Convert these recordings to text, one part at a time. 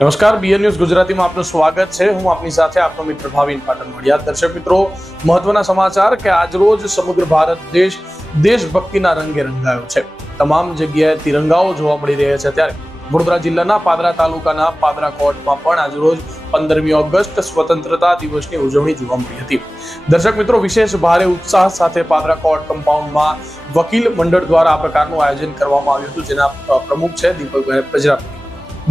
નમસ્કાર, BN news ગુજરાતીમાં આપનું સ્વાગત છે। હું આપની સાથે આપનો મિત્ર ભાવિન પાટણ મળ્યા। દર્શક મિત્રો, મહત્વના સમાચાર કે આજરોજ સમગ્ર ભારત દેશ દેશભક્તિના રંગે રંગાયો છે। તમામ જગ્યાએ તિરંગાઓ જોવા મળી રહ્યા છે। ત્યારે વડોદરા જિલ્લાના પાદરા તાલુકાના પાદરા કોર્ટમાં પણ આજરોજ 15મી ઓગસ્ટ સ્વતંત્રતા દિવસની ઉજવણી જોવા મળી હતી। દર્શક મિત્રો, વિશેષ ભારે ઉત્સાહ સાથે પાદરા કોર્ટ કમ્પાઉન્ડમાં વકીલ મંડળ દ્વારા આ પ્રકારનું આયોજન કરવામાં આવ્યું હતું, જેના પ્રમુખ છે દીપકભાઈ પ્રજાપતિ।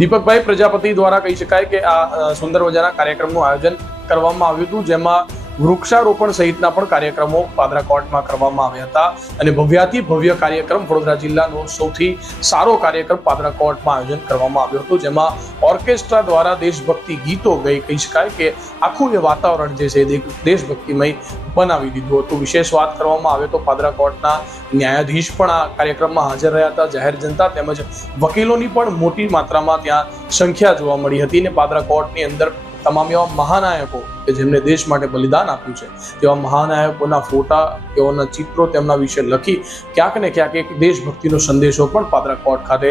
દીપકભાઈ પ્રજાપતિ દ્વારા કહી શકાય કે આ સુંદર મજાના કાર્યક્રમનું આયોજન કરવામાં આવ્યું હતું, જેમાં વૃક્ષારોપણ સહિતના પણ કાર્યક્રમો પાદરા કોર્ટમાં કરવામાં આવ્યા હતા અને ભવ્યાતિ ભવ્ય કાર્યક્રમ વડોદરા જિલ્લાનો સૌથી સારો કાર્યક્રમ પાદરા કોર્ટમાં આયોજન કરવામાં આવ્યું હતું, જેમાં ઓર્કેસ્ટ્રા દ્વારા દેશભક્તિ ગીતો કહી શકાય કે આખું એ વાતાવરણ જે છે દેશભક્તિમય બનાવી દીધું હતું। વિશેષ વાત કરવામાં આવે તો પાદરા કોર્ટના ન્યાયાધીશ પણ આ કાર્યક્રમમાં હાજર રહ્યા હતા। જાહેર જનતા તેમજ વકીલોની પણ મોટી માત્રામાં ત્યાં સંખ્યા જોવા મળી હતી અને પાદરા કોર્ટની અંદર તમામ એવા મહાનાયકો કે જેમને દેશ માટે બલિદાન આપ્યું છે તેવા મહાનાયકોના ફોટા, તેઓના ચિત્રો, તેમના વિશે લખી ક્યાંક ને ક્યાંક એક દેશભક્તિનો સંદેશો પણ પાદરા કોર્ટ ખાતે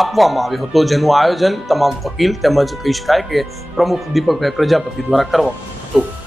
આપવામાં આવ્યો હતો, જેનું આયોજન તમામ વકીલ તેમજ કહી શકાય કે પ્રમુખ દીપકભાઈ પ્રજાપતિ દ્વારા કરવામાં આવ્યું હતું।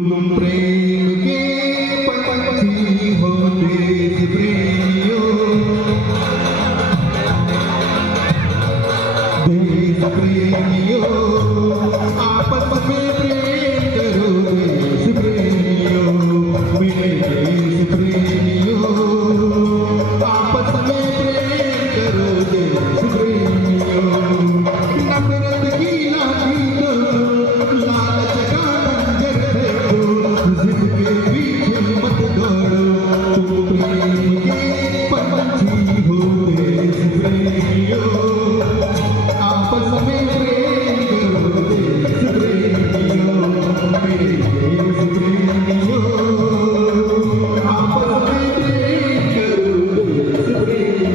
तुम प्रेम के पंछी हो देश प्रेमियों, देश प्रेमियों, आपस में प्रेम करो देश प्रेमियों, मेरे देश प्रेमियों, आपस में प्रेम करो देश प्रेमियों। नफरत की लाठी को लालच का खंजर फेंको, जिद के पीछे मत दौड़ो, तुम प्रेम के पंछी हो देश प्रेमियों, आपस में प्रेम करो देश प्रेमियों, मेरे देश प्रेमियों, आपस में प्रेम करो देश प्रेमियों।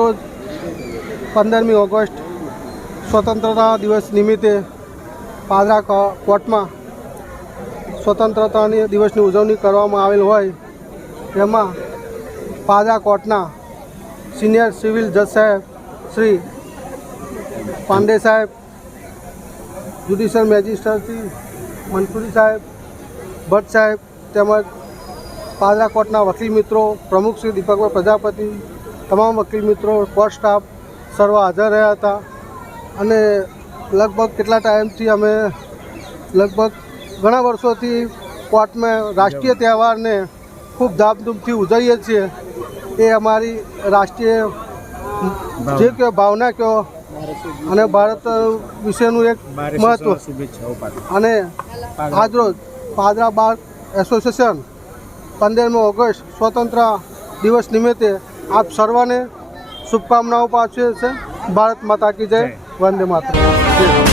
રોજ 15મી ઓગસ્ટ સ્વતંત્રતા દિવસ નિમિત્તે પાદરા કોર્ટમાં સ્વતંત્રતા દિવસની ઉજવણી કરવામાં આવેલ હોય એમાં પાદરા કોર્ટના સિનિયર સિવિલ જજ સાહેબ શ્રી પાંડે સાહેબ, જ્યુડિશિયલ મેજિસ્ટ્રેટ શ્રી મંસૂરી સાહેબ, ભટ્ટ સાહેબ તેમજ પાદરા કોર્ટના વકીલ મિત્રો, પ્રમુખ શ્રી દીપકભાઈ પ્રજાપતિ, તમામ વકીલ મિત્રો, કોર્ટ સ્ટાફ સર્વ હાજર રહ્યા હતા. અને લગભગ કેટલા ટાઈમથી અમે લગભગ ઘણા વર્ષોથી કોર્ટમાં રાષ્ટ્રીય તહેવારને ખૂબ ધામધૂમથી ઉજવીએ છીએ. એ અમારી રાષ્ટ્રીય જે કહો ભાવના કહો અને ભારત વિશેનું એક મહત્વ. અને આજરોજ પાદરા બાર એસોસિએશન 15મી ઓગસ્ટ સ્વતંત્ર દિવસ નિમિત્તે આપ સર્વને શુભકામનાઓ પાઠવે છે. ભારત માતા કી જય, વંદે માતરમ.